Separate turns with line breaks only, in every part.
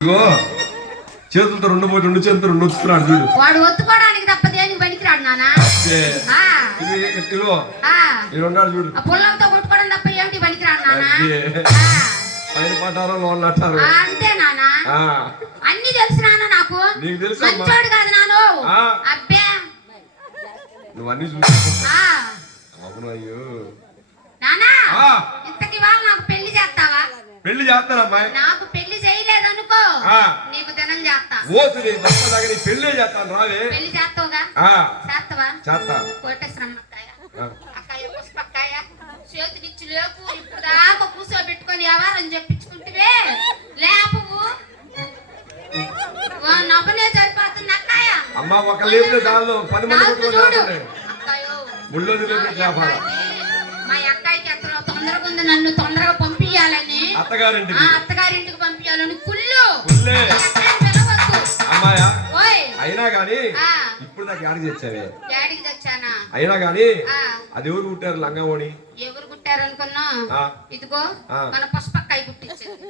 ఇగో చేతులతో రెండు పోయి రెండు చేతులతో రెండు వచ్చుతున్నాడు చూడు.
వాడు ఒత్తుకోవడానికి తప్ప దేనికి పనికిరాడు నానా?
ఇగో ఉన్నాడు చూడు.
ఆ పుల్లలతో కొట్టుకోవడం తప్ప ఏమిటి పనికిరాడు నానా?
పైన పట్టారో లోన్ అంటారు
అంతే నానా? అన్ని తెలుసు నాన్న నాకు?
నీకు తెలుసమ్మా.
మంచోడు కాదు నాను. అబ్బే.
నువ్వు అన్ని చూసి అవును అయ్యో.
నానా. ఇంతకి వాళ్ళు నాకు పెళ్ళి చేస్తావా?
పెళ్ళి చేస్తానమ్మాయి
నాకు నీకు దినం చేస్తా.
ఓసు నీ భర్త దగ్గర నీ పెళ్ళే చేస్తాను రావే.
పెళ్ళి చేస్తావుగా చేస్తావా?
చేస్తా.
కోటేశ్వరమ్మ అక్కాయ?
ఆ.
అక్కాయ పుష్పక్కాయ చేతికిచ్చి లేపు ఇప్పుడు దాకా కూర్చోబెట్టుకొని వ్యవహారం చెప్పించుకుంటే లేపు. నవ్వనే సరిపోతుంది అక్కాయ.
అమ్మ ఒక లేపితే దానిలో పది మంది
చూడు.
లేపండి.
అక్కాయో.
ముళ్ళోది లేపితే లేపాలా
మా అక్కాయికి ఎంతలో తొందరగా ఉంది నన్ను తొందరగా పంపించాలని. ఆ
అత్తగారింటికి
అత్తగారింటికి పంపించాలని. కుళ్ళు.
కుళ్ళే. అమ్మాయా అయినా గాని ఇప్పుడు నాకు యాడికి తెచ్చావే.
డాడీకి తెచ్చానా?
అయినా గాని అది ఎవరు కుట్టారు లంగావోని
ఎవరు కుట్టారనుకున్నా?
ఆ.
ఇదిగో. మన పుష్పక్కాయ కుట్టించింది.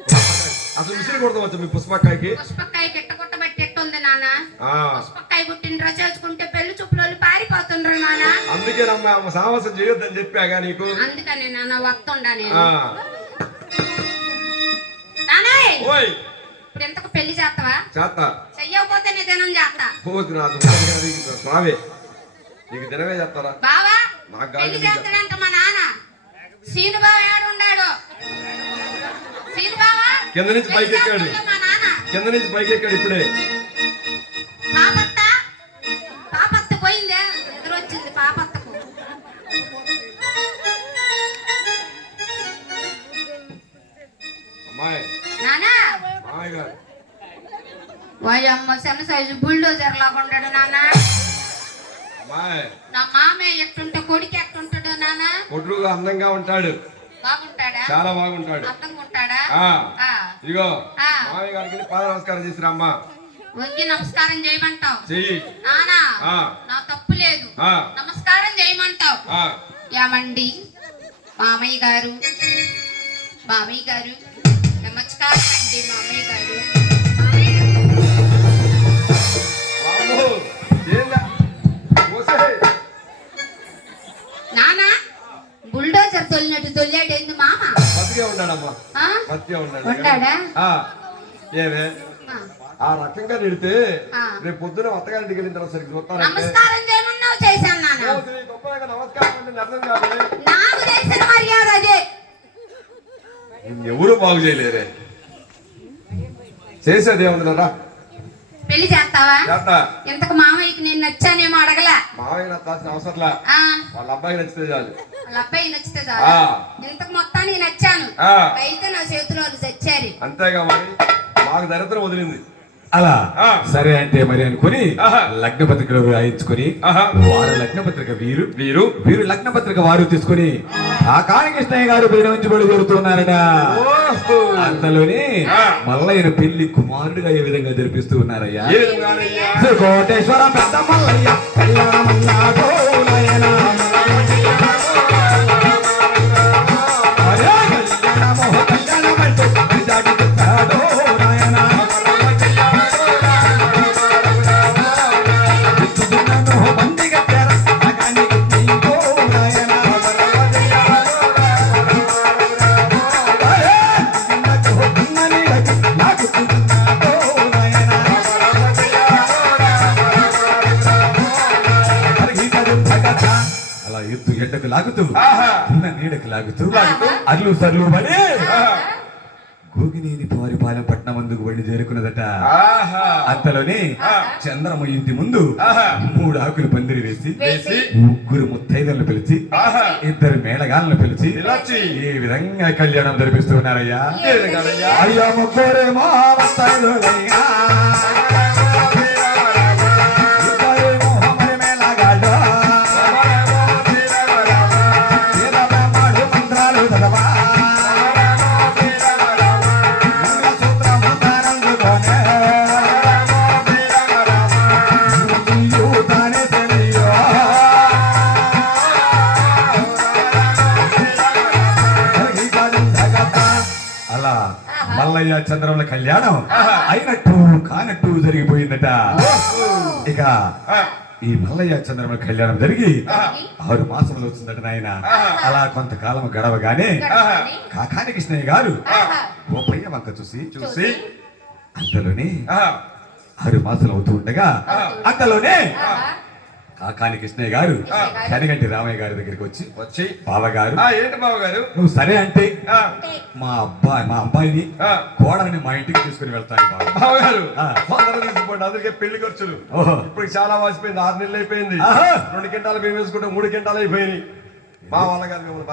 అసలు విసిరి కొడతావచ్చు మీ పుష్పకాయకి
పుష్పక్కాయ కిట్ట కుట్టబెట్టి ఎట్టుంది నాన్న?
ఆ.
పుష్పక్కాయ కుట్టిన డ్రెస్ వేసుకుంటే పెళ్ళి చూపులు పారిపోతుండ్రు నాన్న.
అందుకే నమ్మ సాహసం చేయొద్దని చెప్పాగా నీకు.
అందుకని నాన్న వస్తుండా నేను.
ఓయ్!
ఇప్పుడు ఎంతకు పెళ్ళి చేస్తావా?
చేత
చెయ్యకపోతే దినం చేస్తా.
పోతు నా స్వామి నీకు దినమే చేస్తారా?
బావా
నాకు పెళ్ళి.
చేస్తాడంట మా నాన్న. సీను బావ ఏడున్నాడు సీను బావా
కింద నుంచి పైకి
పెళ్ళి
ఎక్కాడు.
చేస్తుండు మా నాన్న.
కింద నుంచి పైకి ఎక్కాడు ఇప్పుడే
వాయమ్మ చిన్న సైజు బుల్డోజర్ లాగా ఉంటాడు నాన్న
అమ్మాయి
నా మామే ఎట్టుంటే కొడుకు ఎట్టుంటాడు నాన్న
పొట్లుగా అందంగా ఉంటాడు.
బాగుంటాడా?
చాలా బాగుంటాడు.
అందంగా ఉంటాడా?
ఇదిగో. మామయ్య గారికి పాద నమస్కారం చేసిరా అమ్మా.
వంగి నమస్కారం చేయమంటావు.
చెయ్యి.
నానా
ఆ.
నా తప్పు లేదు. నమస్కారం చేయమంటావు. ఏమండి? మామయ్య గారు. మామయ్య గారు. నమస్కారం అండి మామయ్య గారు. నానా బుల్డోజర్ తొలినట్టు తొలియాడు ఏంది మామ?
బతికే ఉన్నాడమ్మా.
ఆ?
ఏమే? రకంగా నిడితే. రేపు పొద్దున అత్తగారింటికి వెళ్ళిన తర్వాత సరిగ్గా
నమస్కారం చేయమన్నావు చేశాను నాన్న
నమస్కారం నాకు అర్థం కాదు
నాకు తెలిసిన మర్యాద అదే
ఎవరు బాగు చేయలేరే. చేసేది ఏముందిరా?
పెళ్ళి చేస్తావా? ఇంతకు మామయ్యకి నేను నచ్చానేమో అడగలా.
మామయ్య నచ్చాల్సిన అవసరంలా
ఆ,
వాళ్ళ అబ్బాయికి నచ్చితే చాలు.
వాళ్ళ అబ్బాయి నచ్చితే
ఆ.
చాలు ఇంతకు మొత్తానికి నచ్చాను.
ఆ.
అయితే నా చేతిలో చచ్చారు.
అంతేగా మరి. మాకు దరిద్రం వదిలింది.
అలా.
ఆ.
సరే అంటే మరి అనుకుని
ఆహా.
లగ్న పత్రికలు రాయించుకొని
ఆహా.
వారు లగ్న పత్రిక వీరు
వీరు.
వీరు లగ్న పత్రిక వారు తీసుకొని ఆ కాళకృష్ణయ్య గారు పేరు నుంచి బయలుదేరుతున్నారట
ఓహో.
అంతలోనే
ఆ.
మల్లయ్య పెళ్ళి కుమారుడిగా ఏ విధంగా జరిపిస్తూ ఉన్నారయ్యా కోటేశ్వర పెద్ద మల్లయ్య అలా ఎత్తు ఎండకు లాగుతూ. చిన్న నీడకు లాగుతూ అర్లు సర్లు పడి. గోగినేని పారిపాలెం పట్నం ముందుకు వెళ్ళి చేరుకున్నదట. అంతలోనే. చంద్రమ ఇంటి ముందు. మూడు ఆకులు పందిరి వేసి
వేసి
ముగ్గురు ముత్తైదలను పిలిచి. ఇద్దరు మేళగాళ్ళను పిలిచి. ఈ విధంగా కళ్యాణం జరిపిస్తున్నారయ్యా
ఏ?
అయ్యా. మల్లయ్య చంద్రముల కళ్యాణం అయినట్టు కానట్టు జరిగిపోయిందట. ఇక ఈ మల్లయ్య చంద్రముల కళ్యాణం జరిగి ఆరు మాసములు వచ్చిందట నాయన. అలా కొంతకాలం గడవగానే. కాకాని కృష్ణయ్య గారు
ఆహా.
ఓ పయ్య వంక చూసి
చూసి
అంతలోనే ఆరు మాసాలు అవుతూ ఉండగా అంతలోనే. కాకాని కృష్ణయ్య గారు. కనిగంటి రామయ్య గారి దగ్గరికి వచ్చి
వచ్చి.
బావగారు
ఏంటి బాబు గారు
నువ్వు సరే అంటే మా అబ్బాయి మా అబ్బాయిని కోడని మా ఇంటికి తీసుకుని వెళ్తాను బావ.
బాబు గారు
ఆ.
తొందరగా తీసుకోండి అందరికీ పెళ్ళి ఖర్చులు. ఇప్పుడు చాలా వాసిపోయింది ఆరు నెలలు అయిపోయింది. రెండు కింటాలు మేము వేసుకుంటే మూడు కింటాలు అయిపోయినాయి. మా వాళ్ళ గారు మిమ్మల్ని